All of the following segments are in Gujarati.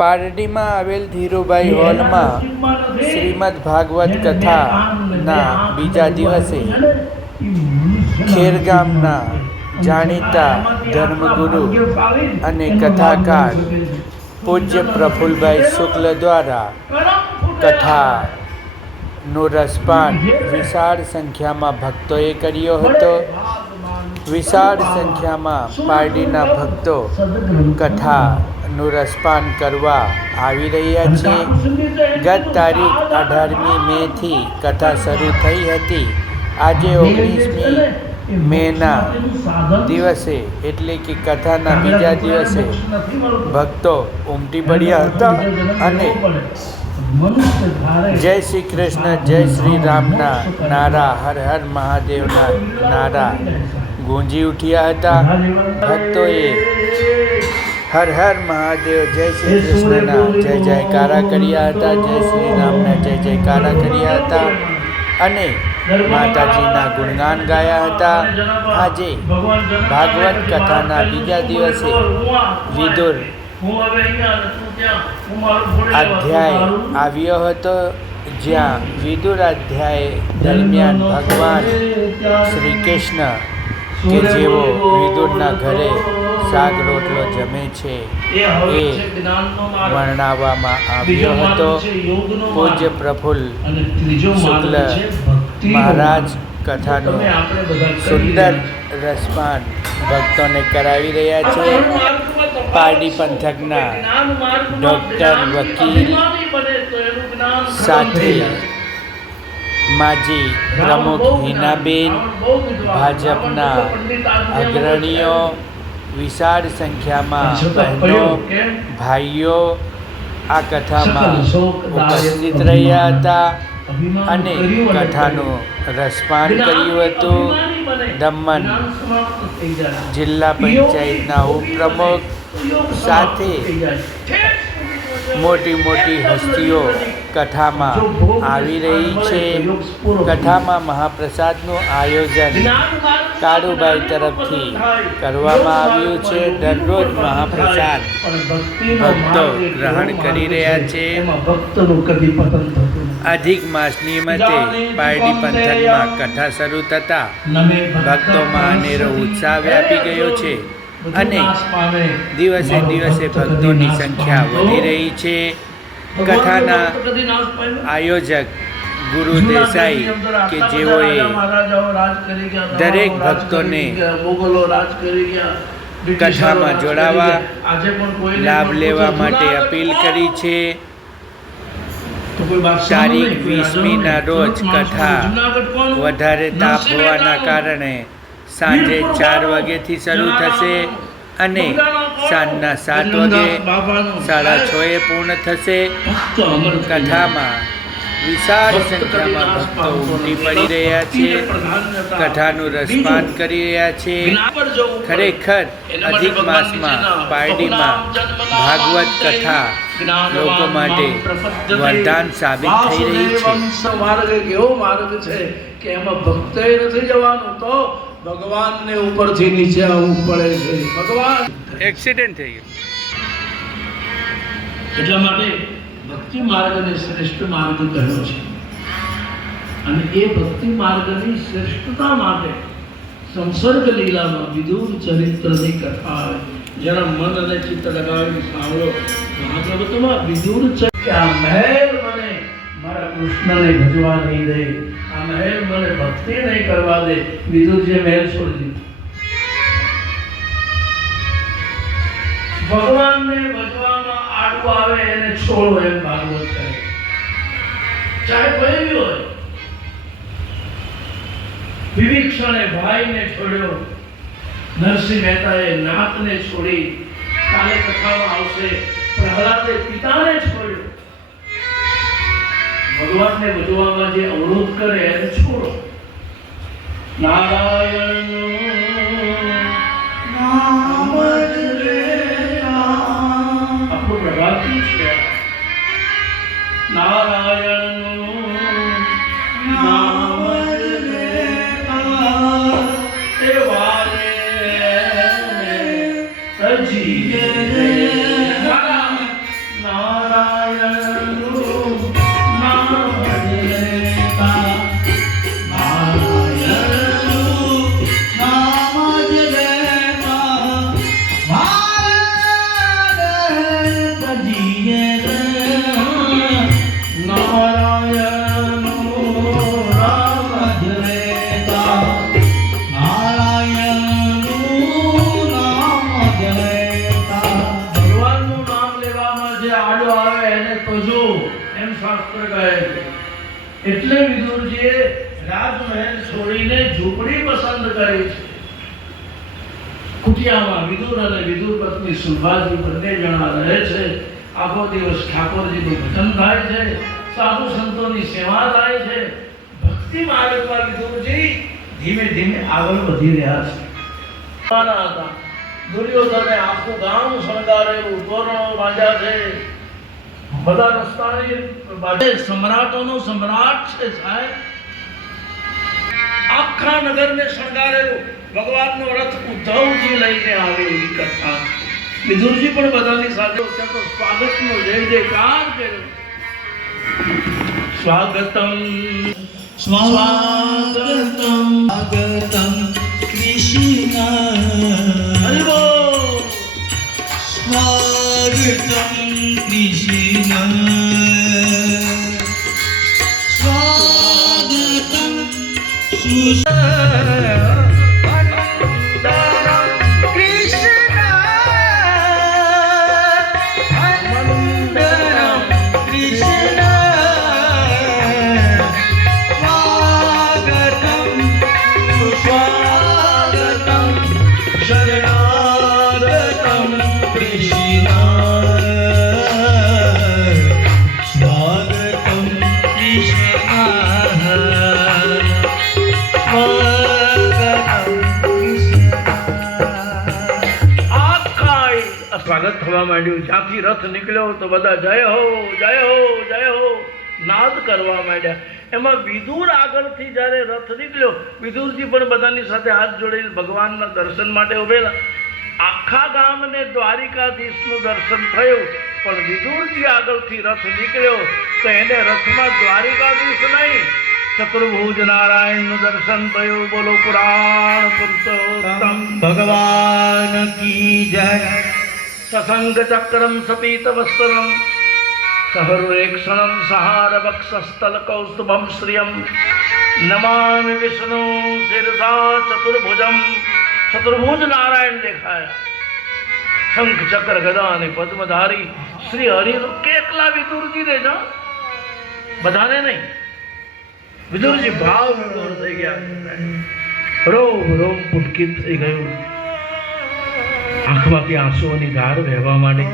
પારડીમાં આવેલ ધીરુભાઈ હોલમાં શ્રીમદ ભાગવત કથાના બીજા દિવસે ખેરગામના જાણીતા ધર્મગુરુ અને કથાકાર પૂજ્ય પ્રફુલભાઈ શુક્લ દ્વારા કથાનું રસપાન વિશાળ સંખ્યામાં ભક્તોએ કર્યો હતો. વિશાળ સંખ્યામાં પારડીના ભક્તો કથાનું રસપાન કરવા આવી રહ્યા છે. ગત તારીખ 18મી મેથી કથા શરૂ થઈ હતી. આજે 19મી મેના દિવસે એટલે કે કથાના બીજા દિવસે ભક્તો ઉમટી પડ્યા હતા અને જય શ્રી કૃષ્ણ જય શ્રી રામના નારા, હર હર મહાદેવના નારા ગુંજી ઉઠ્યા હતા. ભક્તોએ હર હર મહાદેવ જય શ્રી કૃષ્ણના જય જયકારા કર્યા હતા, જય શ્રી રામના જય જયકારા કર્યા હતા અને માતાજીના ગુણગાન ગાયા હતા. આજે ભાગવત કથાના બીજા દિવસે વિદુર અધ્યાય આવ્યો હતો, જ્યાં વિદુર અધ્યાય દરમિયાન ભગવાન શ્રી કૃષ્ણ કે જેઓ વિદુરના ઘરે શાક રોટલો જમે છે એ વર્ણવવામાં આવ્યો હતો. પૂજ્ય પ્રફુલ્લ શુક્લ મહારાજ કથાનું સુંદર રસપાન ભક્તોને કરાવી રહ્યા છે. પારડી પંથકના ડૉક્ટર, વકીલ સાથે માજી પ્રમુખ હિનાબેન, ભાજપના અગ્રણીઓ, વિશાળ સંખ્યામાં બહેનો ભાઈઓ આ કથામાં ઉપસ્થિત રહ્યા હતા અને કથાનું રસપાન કર્યું હતું. દમણ જિલ્લા પંચાયતના ઉપપ્રમુખ સાથે મોટી મોટી હસ્તીઓ કથામાં આવી રહી છે. કથામાં મહાપ્રસાદનું આયોજન કાળુભાઈ તરફથી કરવામાં આવ્યું છે. દરરોજ મહાપ્રસાદ ભક્તો ગ્રહણ કરી રહ્યા છે. અધિક માસ નિમિત્તે પારડી પંથકમાં કથા શરૂ થતાં ભક્તોમાં અનેરો ઉત્સાહ વ્યાપી ગયો છે અને દિવસે દિવસે ભક્તોની સંખ્યા વધી રહી છે. કથાના આયોજક ગુરુ દેસાઈ કે જેઓએ દરેક ભક્તોને કથામાં જોડાવા લાભ લેવા માટે અપીલ કરી છે. તારીખ 20મીના રોજ કથા વધારે તાપ હોવાના કારણે સાંજે 4 વાગ્યાથી શરૂ થશે અને સાંજના 7 વાગે 6:30 પૂર્ણ થશે. કથામાં વિશાળ સંખ્યામાં ભક્તો ઉમટી પડી રહ્યા છે, કથાનું રસપાન કરી રહ્યા છે. ખરેખર અધિક માસમાં પારડીમાં ભાગવત કથા લોકો માટે વરદાન સાબિત થઈ રહી છે. માર્ગ એવો માર્ગ છે કે એમાં ભક્તોએ નથી જવાનું તો ભગવાનને ઉપરથી નીચે આવવું પડે છે. ભગવાન એક્સિડન્ટ થઈ ગયો એટલા માટે ભક્તિ માર્ગને શ્રેષ્ઠ માર્ગ કહ્યો છે અને એ ભક્તિ માર્ગની શ્રેષ્ઠતા માટે સંસર્ગ લીલામાં વિદુર ચરિત્રની કથા આવે. જરા મન અને ચિત્ત લગાવી સાંભળો. ભાગવતમાં વિદુર ચરિત્ર આ મહેલ મને મારા કૃષ્ણને ભજવા નહીં દે, આ મહેલ મને ભક્તિ નહીં કરવા દે. વિદુરજીએ મહેલ છોડી દીધો. ભગવાનને ભજવામાં આડું આવે એને છોડો એમ ભાગવત કહે. ચાહે કોઈ બી હોય. વિભીષણે ભાઈને છોડ્યો, નરસિંહ મહેતાએ નાતને છોડી, કાલે કથામાં આવશે પ્રહલાદે પિતાને છોડ્યો. ભગવાનને ભજવામાં જે અવરોધ કરે એને છોડો. નારાયણ નામ આપણું પ્રભાતી છે. નારાયણ નામ એ વારે હજી નામ એમ શાસ્ત્ર કહે છે. એટલે વિદુરજીએ રાજમહેલ છોડીને ઝૂંપડી પસંદ કરી છે. કુટિયામાં વિદુર અને વિદુર પત્ની સુભાજી બંને જણા રહે છે. આખો દિવસ ઠાકોરજીનું ભજન થાય છે, સાધુ સંતોની સેવા થાય છે. ભક્તિ માર્ગમાં વિદુરજી ધીમે ધીમે આગળ વધી રહ્યા છે. હતા દુર્યોધને આખું ગામ શણગારેલું, તોરણો બાંધ્યા છે, બધા રસ્તાની બાજુ સમ્રાટોનો સમ્રાટ છે સાહેબ. આખા નગરને શણગારેલું, ભગવાનનો રથ ઉદ્ધવજી લઈને આવે એવી કથા છે. વિદુરજી પણ બધાની સાથે સ્વાગતનો જય જયકાર કર્યો. સ્વાગતમ સ્વાગતમ સ્વાગતમ કૃષ્ણ હરિ બોલ. સ્વાગતમ કૃષ્ણ સ્વાગતમ સ્વાગત થવા માંડ્યું. જ્યાંથી રથ નીકળ્યો તો બધા જય હો જય હો જય હો નાદ કરવા માંડ્યા. એમાં વિદુર આગળથી જ્યારે રથ નીકળ્યો, વિદુરજી પણ બધાની સાથે હાથ જોડીને ભગવાનના દર્શન માટે ઉભેલા. આખા ગામને દ્વારિકાધીશનું દર્શન થયું, પણ વિદુરજી આગળથી રથ નીકળ્યો તો એને રથમાં દ્વારિકાધીશ નહીં, ચતુર્ભુજ નારાયણનું દર્શન થયું. બોલો પુરાણ પુરુષોત્તમ ભગવાન કી જય. સસંગ ચક્રમ સપીત વસ્ત્રમ સહરુરેક્ષણમ સહાર વક્ષસ્થલ કૌસ્તુભમ શ્રિયમ નમામિ વિષ્ણુ શિરસા ચતુર્ભુજમ. ચતુર્ભુજ નારાયણ દેખાયા. શંખ ચક્ર ગદા અને પદ્મધારી શ્રી હરિ. કેટલા વિદુરજી રે જા, બધાને નહીં. વિદુરજી ભાવ વિદુર થઈ ગયા. રોમ રોમ પુટકિત થઈ ગયું. આંખમાંથી આંસુઓની ધાર વહેવા માંડી.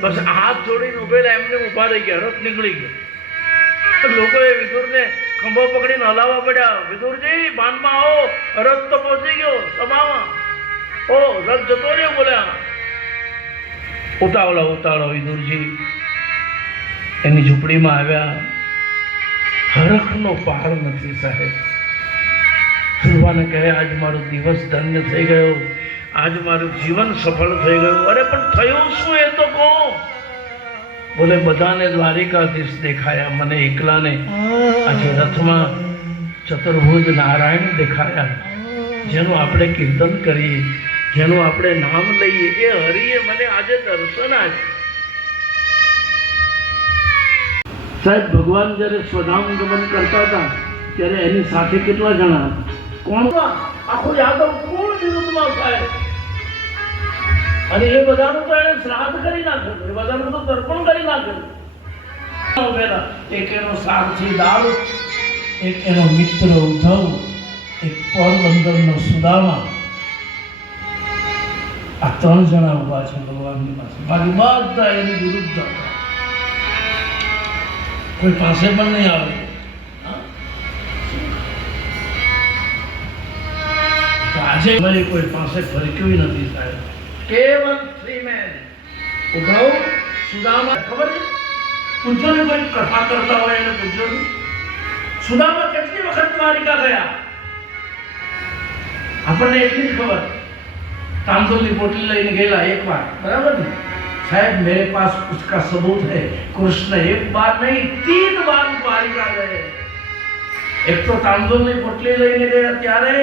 બસ હાથ જોડીને ઉભેલા એમને ઉભા રહી ગયા. રથ નીકળી ગયો. લોકોએ વિદુરને ખંભો પકડીને હલાવવા પડ્યા. વિદુરજી ભાનમાં આવો, રથ તો પહોંચી ગયો સભામાં. ઓ રથ જતો રહ્યો બોલ્યા. ઉતાવળા ઉતાવળા વિદુરજી એની ઝૂંપડીમાં આવ્યા. હરખનો પાર નથી સાહેબ. સુરવાને કહે આજ મારો દિવસ ધન્ય થઈ ગયો, આજ મારું જીવન સફળ થઈ ગયું. અરે પણ થયું શું એ તો કહો. બોલે બધાને દ્વારિકાધીશ દેખાયા, મને એકલાને આજે રથમાં ચતુર્ભુજ નારાયણ દેખાયા. જેનું આપણે કીર્તન કરીએ, જેનું આપણે નામ લઈએ, એ હરિએ મને આજે દર્શન આપ્યું. સાહેબ ભગવાન જ્યારે સ્વધામ ગમન કરતા હતા ત્યારે એની સાથે કેટલા જણા હતા? કોણ? આખો યાદવ કોણ વિરુદ્ધમાં સાહેબ. અને એ બધાનું તો એને શ્રાદ્ધ કરી નાખ્યું, એ બધાનું તો તર્પણ કરી નાખ્યું. એક એનો સારથી દારૂ, એક એનો મિત્ર ઉદ્ધવ, એક પોરબંદરનો સુદામા. આ ત્રણ જણા ઉભા છે ભગવાનની પાસે. બાકી બધા એની વિરુદ્ધ હતા. કોઈ પાસે પણ નહીં આવે. આજે કોઈ પાસે ફરક્યું નથી સાહેબ. કેવલ થ્રી મેન, ઉદ્ધવ, સુદામા. ખબર છે પૂજ્યોની કોઈ કથા કરતા હોય એને પૂજ્યોની. સુદામા કેટલી વખત દ્વારિકા ગયા આપણને એટલી જ ખબર. તાંદુલની પોટલી લઈને ગયેલા એક વાર, બરાબર ને साहब मेरे पास उसका सबूत है. कृष्ण एक बार नहीं 3 बार द्वारिका गए. एक तो तांदूलની પોટલી લઈને ગયા ત્યારે,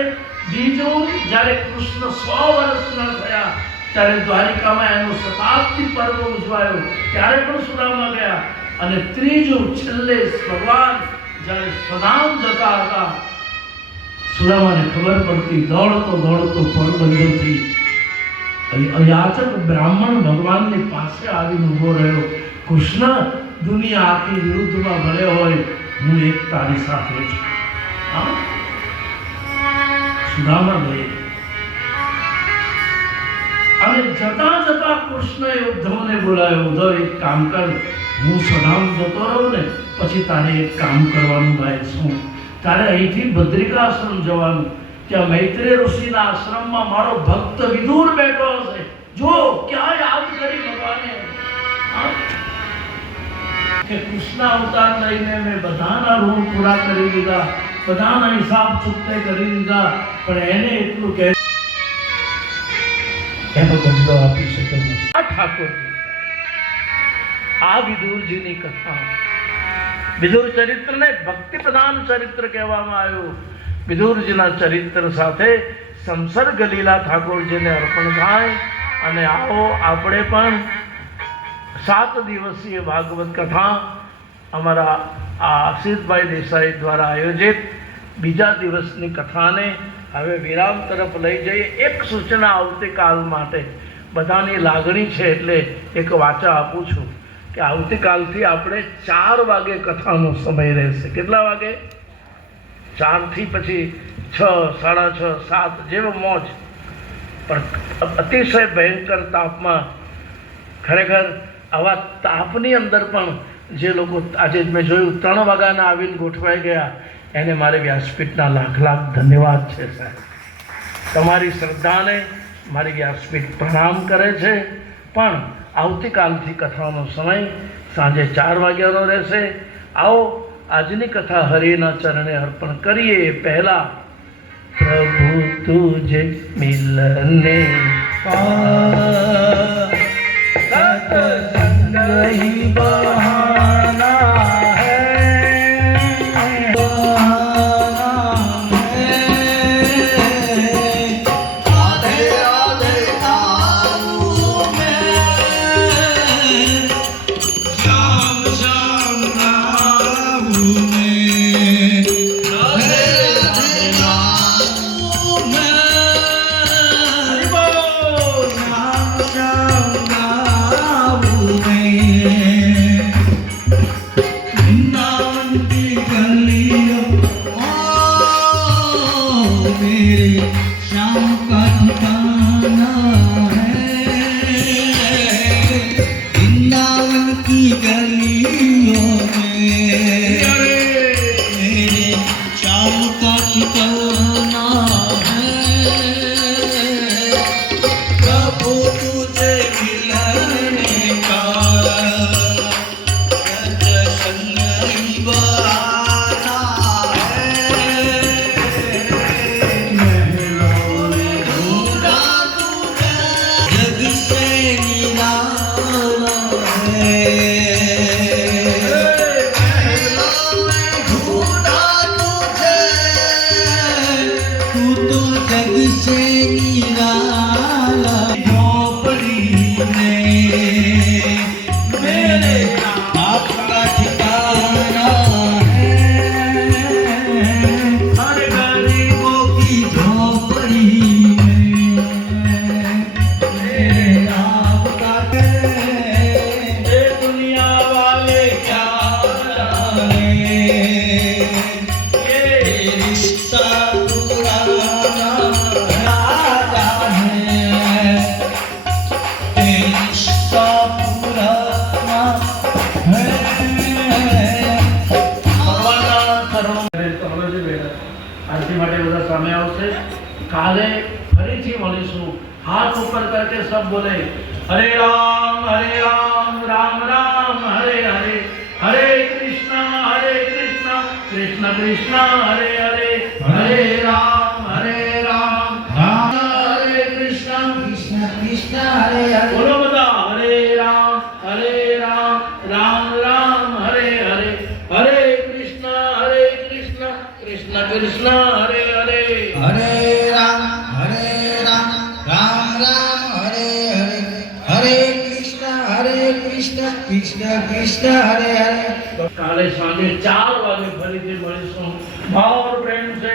બીજું જ્યારે કૃષ્ણ 100 વર્ષના થયા ત્યારે દ્વારિકામાં એનો શતાબ્દી પર્વ ઉજવાયો ત્યારે પણ સુદામા ગયા. અને ત્રીજું છેલ્લે ભગવાન જ્યારે સ્વધામ જતા હતા, સુદામાને ખબર પડતી, દોડતો દોડતો પોરબંદરથી યાચક બ્રાહ્મણ ભગવાનની પાસે આવીને ઉભો રહ્યો. કૃષ્ણ દુનિયા આખી વિરુદ્ધમાં ભલે હોય, હું એક તારી સાથે છું. હા, સુદામા ગઈ અને જતા જતા કૃષ્ણએ ઉદ્ધવને બોલાયો, ઉદ્ધવ એક કામ કર, હું સદામ જતો રહું ને પછી તારે એક કામ કરવાનું ભાઈ. શું? તારે અહીંથી બદ્રિકાશ્રમ જવાનું. ત્યાં મૈત્રેય ઋષિના આશ્રમમાં મારો ભક્ત વિદુર બેઠો હશે. જો ક્યાં યાદ કરી ભગવાને કે કૃષ્ણ અવતાર લઈને મેં બધાના ઋણ પૂરા કરી દીધા, બધાના હિસાબ ચૂકતે કરી દીધા, પણ એને એટલું કહે એનો બદલો આપી શકે નહીં. આ ઠાકોરજી, આ વિદુરજીની કથા, વિદુર ચરિત્રને ભક્તિ પ્રધાન ચરિત્ર કહેવામાં આવ્યું. વિદુરજીના ચરિત્ર સાથે સંસર્ગ લીલા ઠાકોરજીને અર્પણ થાય. અને આવો આપણે પણ 7 દિવસીય ભાગવત કથા અમારા આશીષભાઈ દેસાઈ દ્વારા આયોજિત બીજા દિવસની કથાને હવે વિરામ તરફ લઈ જઈએ. એક સૂચના આવતીકાલ માટે બધાની લાગણી છે એટલે એક વાચા આપું છું કે આવતીકાલથી આપણે 4 વાગે કથાનો સમય રહેશે. કેટલા વાગે? 4 થી પછી 6, 6:30, 7 જેવો મોજ. પણ અતિશય ભયંકર તાપમાં, ખરેખર આવા તાપની અંદર પણ જે લોકો આજે મેં જોયું 3 વાગ્યાના આવીને ગોઠવાઈ ગયા, એને મારે વ્યાસપીઠના લાખ લાખ ધન્યવાદ છે સાહેબ. તમારી શ્રદ્ધાને મારી વ્યાસપીઠ પ્રણામ કરે છે. પણ આવતીકાલથી કથાનો સમય સાંજે 4 વાગ્યાનો રહેશે. આવો આજની કથા હરિના ચરણે અર્પણ કરીએ. પહેલાં પ્રભુ તુજે મિલને સત્સંગ ही बहाना है, राधे राधे नाऊ में, श्याम श्याम नाऊ में, राधे राधे नाऊ में, श्याम श्याम नाऊ में, वृंदावन की गलियों मेरे श्याम का ठिकाना है, वृंदावन की गलियों में मेरे श्याम का ठिकाना है, प्रभु तुझे मिलने का सत्संग ही बहाना है, ढूंढा तुझे जग से निराला है, ढूंढा तुझे तू तो जग से निराला, झोपड़ी में मेरे आपका ठिकाना है, सारे गरीबों की झोपड़ी में मेरे आपका ये दुनिया वाले क्या जाने, ये रिश्ता पुराना है, ये रिश्ता पुराना है। ભગવાનના ચરણો આરતી માટે બધા સામે આવશે. કાલે ફરીથી મળીશું. હાથ ઉપર કરકે સબ બોલે હરે રામ રામ રામ હરે હરે, હરે કૃષ્ણ કૃષ્ણ કૃષ્ણ હરે હરે, હરે રામ રામ હરે કૃષ્ણ कृष्ण कृष्ण हरे हरे બોલો બધા હરે રામ રામ રામ હરે હરે, હરે કૃષ્ણ કૃષ્ણ કૃષ્ણ હરે હરે. हरे राम राम राम हरे हरे, हरे कृष्ण कृष्ण कृष्ण हरे हरे. काले सांझे 4 वागे फरीથી મળીશું. भाव और प्रेम से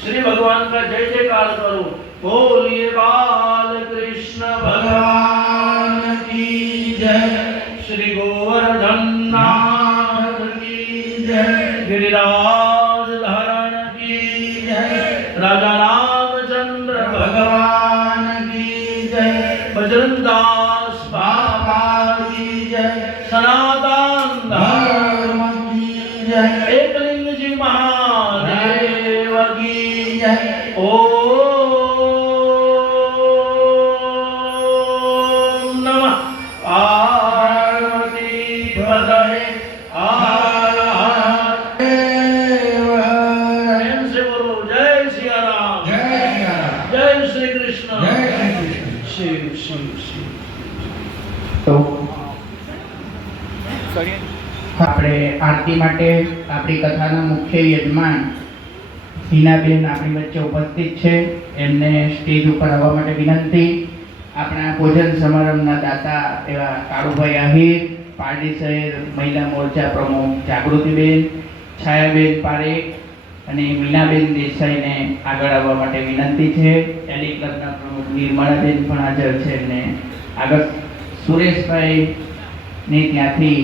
श्री भगवान का जय जयकार करो. बोलिए बाल कृष्ण भगवान की जय. श्री गोवर्धन नाथ की जय, गिरिराज धारण की जय, राजा रामचंद्र भगवान की जय, बजरंगदास बाबा की जय, सनातन धर्म की जय, एकलिंग जी महादेव की जय। ओम नमः पार्वती पतये हर हर देव प्रेम से बोलो जय सिया राम, जय श्री राम, जय श्री कृष्ण, जय श्री कृष्ण। शिव शिव शिव। આપણે આરતી માટે આપણી કથાના મુખ્ય યજમાન હિનાબેન આપણી વચ્ચે ઉપસ્થિત છે, એમને સ્ટેજ ઉપર આવવા માટે વિનંતી। આપણા ભોજન સમારંભના દાતા એવા કાળુભાઈ આહિર, પારડી શહેર મહિલા મોરચા પ્રમુખ જાગૃતિબેન, છાયાબેન પારેખ અને મીનાબેન દેસાઈને આગળ આવવા માટે વિનંતી છે। ટેલી ક્લબના પ્રમુખ નિર્મળાબેન પણ હાજર છે, એમને આગળ સુરેશભાઈને ત્યાંથી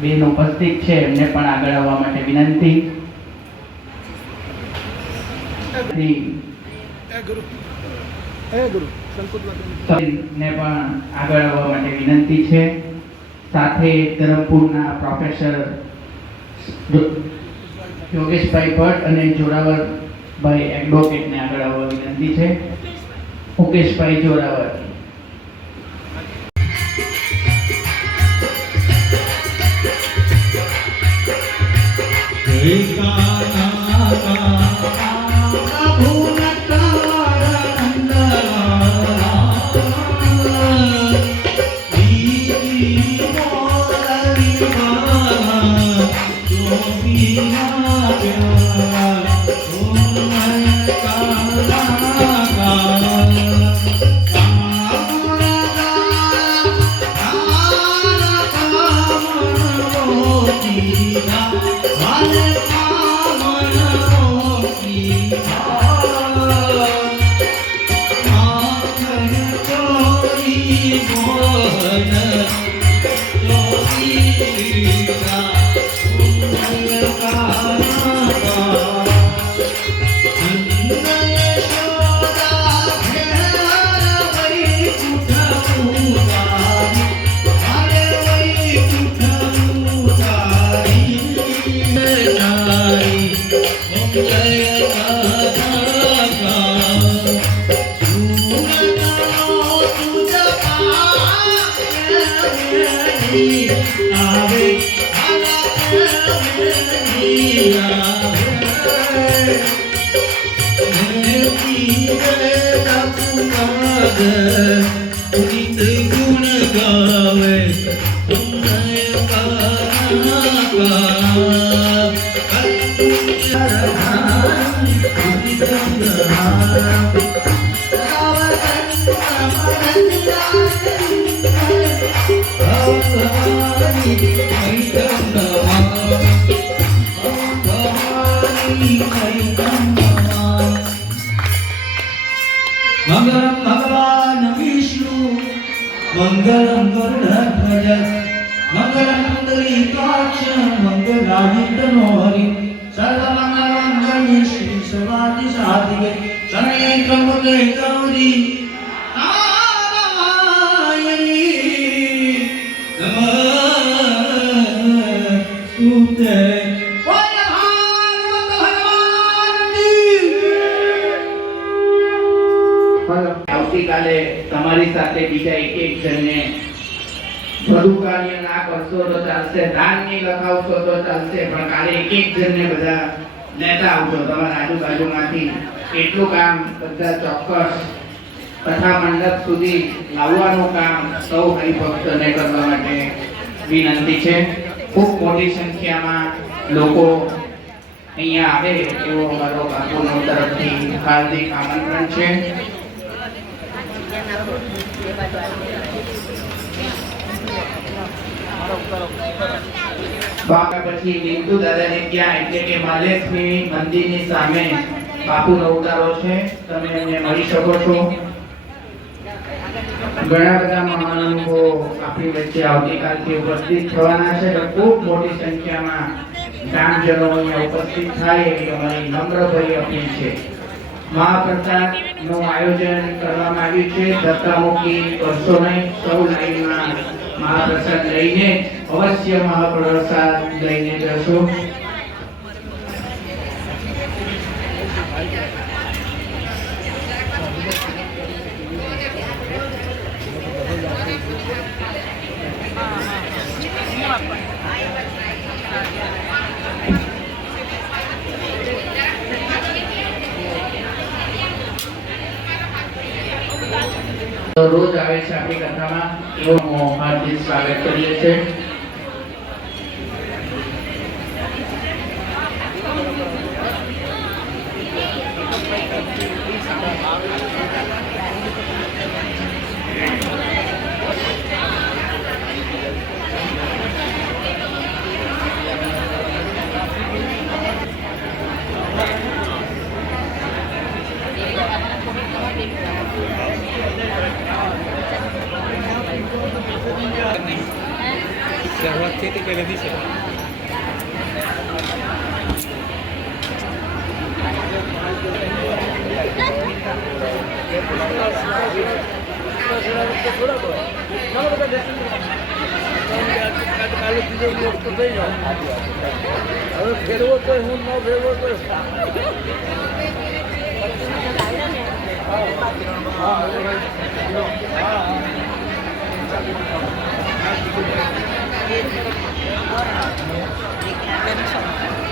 બેન ઉપસ્થિત છે, એમને પણ આગળ આવવા માટે વિનંતી। ને પણ આગળ આવવા માટે વિનંતી છે। સાથે ધરમપુરના પ્રોફેસર યોગેશભાઈ ભટ્ટ અને જોરાવરભાઈ એડવોકેટને આગળ આવવા વિનંતી છે। મુકેશભાઈ જોરાવર। મંગલમ ભગવાન વિષ્ણુ, મંગલમ ગરુડધ્વજ, મંગલમ પુંડરીકાક્ષ, મંગલાજીતનો હરિ, સર્વમંગલમંગલ્યે શ્રી સર્વાર્થ સાધિકે, શરણે ત્ર્યંબકે ગૌરી નારાયણી નમસ્તુતે। આવતીકાલે તમારી સાથે બીજા એક જણને વધુ કાર્ય ના કરશો તો ચાલશે, દાન નહીં લખાવશો તો ચાલશે, પણ કાલે એક જણને બધા લેતા આવજો તમારા આજુબાજુમાંથી। એટલું કામ બધા ચોક્કસ કથા મંડપ સુધી લાવવાનું કામ સૌ હરિભક્તોને કરવા માટે વિનંતી છે। ખૂબ મોટી સંખ્યામાં લોકો અહીંયા આવે એવો અમારો બાપુનો તરફથી હાર્દિક આમંત્રણ છે। બાપા પછી લીંબુ દાદાને ત્યાં એટલે કે મહાલક્ષ્મી મંદિરની સામે બાપુનો ઉતારો છે, તમે એમને મળી શકો છો। ઘણા બધા મહાનુભાવો આપણી વચ્ચે આવતીકાલથી ઉપસ્થિત થવાના છે તો ખૂબ મોટી સંખ્યામાં ગ્રામજનો અહીંયા ઉપસ્થિત થાય એવી અમારી નમ્રભરી અપીલ છે. મહાપ્રસાદનું આયોજન કરવામાં આવ્યું છે. ધક્કામુક્કી કરશો નહીં, સૌ લાઈનમાં મહાપ્રસાદ લઈને અવશ્ય મહાપ્રસાદ લઈને જશો. રોજ આવે છે આપણી કથામાં એવો હાર્દિક સ્વાગત કરીએ છીએ.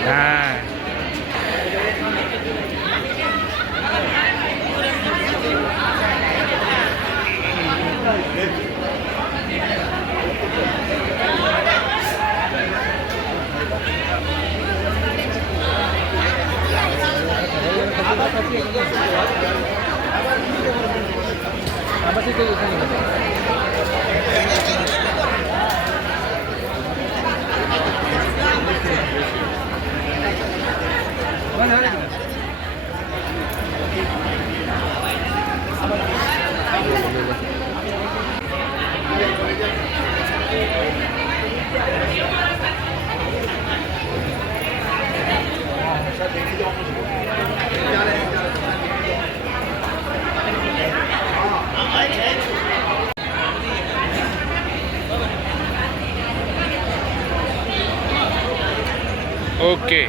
હા ઓકે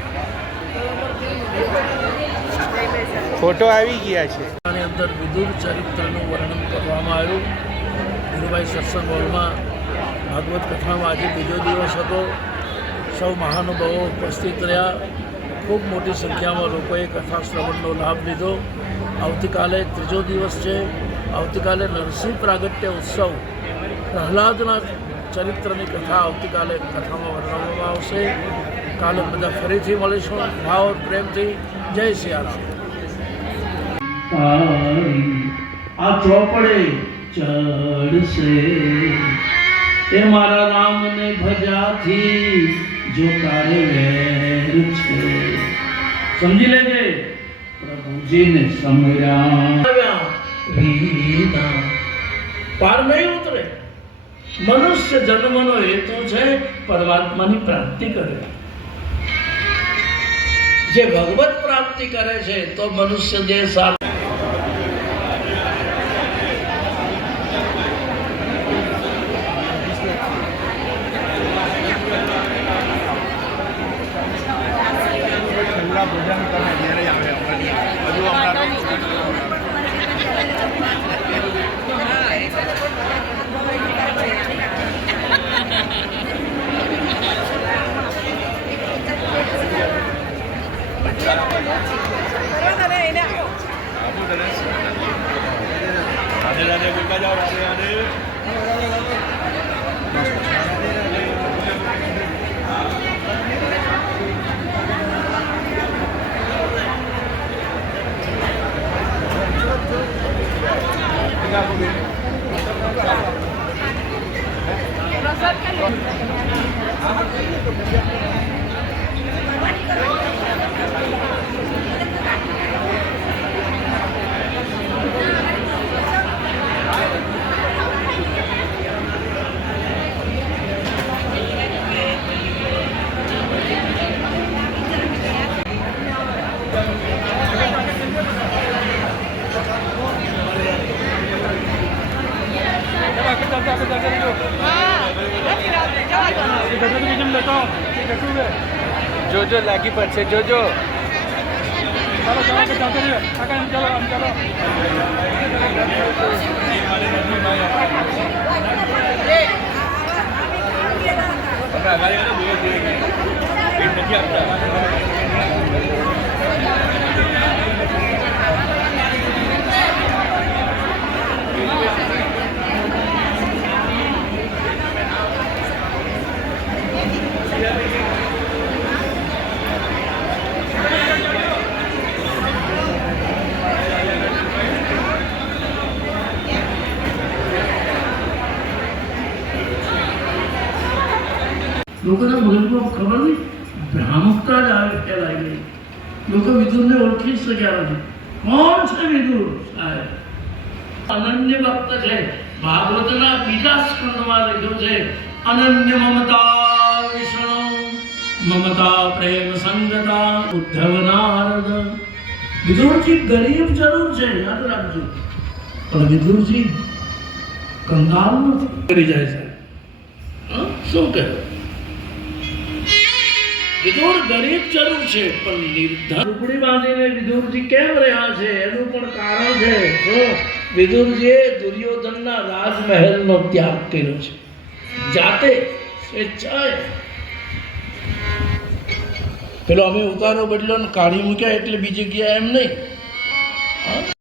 ફોટો આવી ગયા છે. આની અંદર વિદુર ચરિત્રનું વર્ણન કરવામાં આવ્યું. ધીરુભાઈ સત્સંગ હોલમાં ભાગવત કથામાં આજે બીજો દિવસ હતો. સૌ મહાનુભાવો ઉપસ્થિત રહ્યા. ખૂબ મોટી સંખ્યામાં લોકોએ કથા શ્રવણનો લાભ લીધો. આવતીકાલે ત્રીજો દિવસ છે. આવતીકાલે નરસિંહ પ્રાગટ્ય ઉત્સવ પ્રહલાદના ચરિત્રની કથા આવતીકાલે કથામાં વર્ણવવામાં આવશે. કાલે બધા ફરીથી મળીશું ભાવ और પ્રેમથી. જય સિયારામ. આ ચોપડે ચડશે એ મારા રામને ભજાથી જો તારે વેર છે. સમજી લેજે પ્રભુજીને સમર્યા વિના પાર નહીં ઉતરે. મનુષ્ય જન્મનો હેતુ છે પરમાત્માની પ્રાપ્તિ કરે. જે ભગવત પ્રાપ્તિ કરે છે તો મનુષ્ય દેહ સાથે જોજો લાગી પડશે જોજો. લોકોના મગજમાં ખબર નહીં ભ્રામકતા જ આવે ફેલાઈ ગઈ. લોકો વિદુરને ઓળખી જ શક્યા નથી. કોણ છે વિદુર સાહેબ? અનન્ય ભક્ત છે. ભાગવતના બીજા સ્કંદમાં લખ્યું છે અનન્ય મમતા વિષ્ણુ મમતા પ્રેમ સંગતા ઉદ્ધવ નારદ. વિદુરજી ગરીબ જરૂર છે, યાદ રાખજો, પણ વિદુરજી કંગાલ નથી કરી જાય છે. શું કહે? વિદુર ગરીબ જરૂર છે પણ નિર્ધન. ઝૂંપડી બાંધીને વિદુરજી કેમ રહ્યા છે એનું પણ કારણ છે. શું? વિદુરજીએ દુર્યોધનના રાજમહેલનો ત્યાગ કર્યો છે જાતે સ્વેચ્છાએ. પેલો અમે ઉતારો બદલો ને કાઢી મૂક્યા એટલે બીજી ગયા એમ નહીં.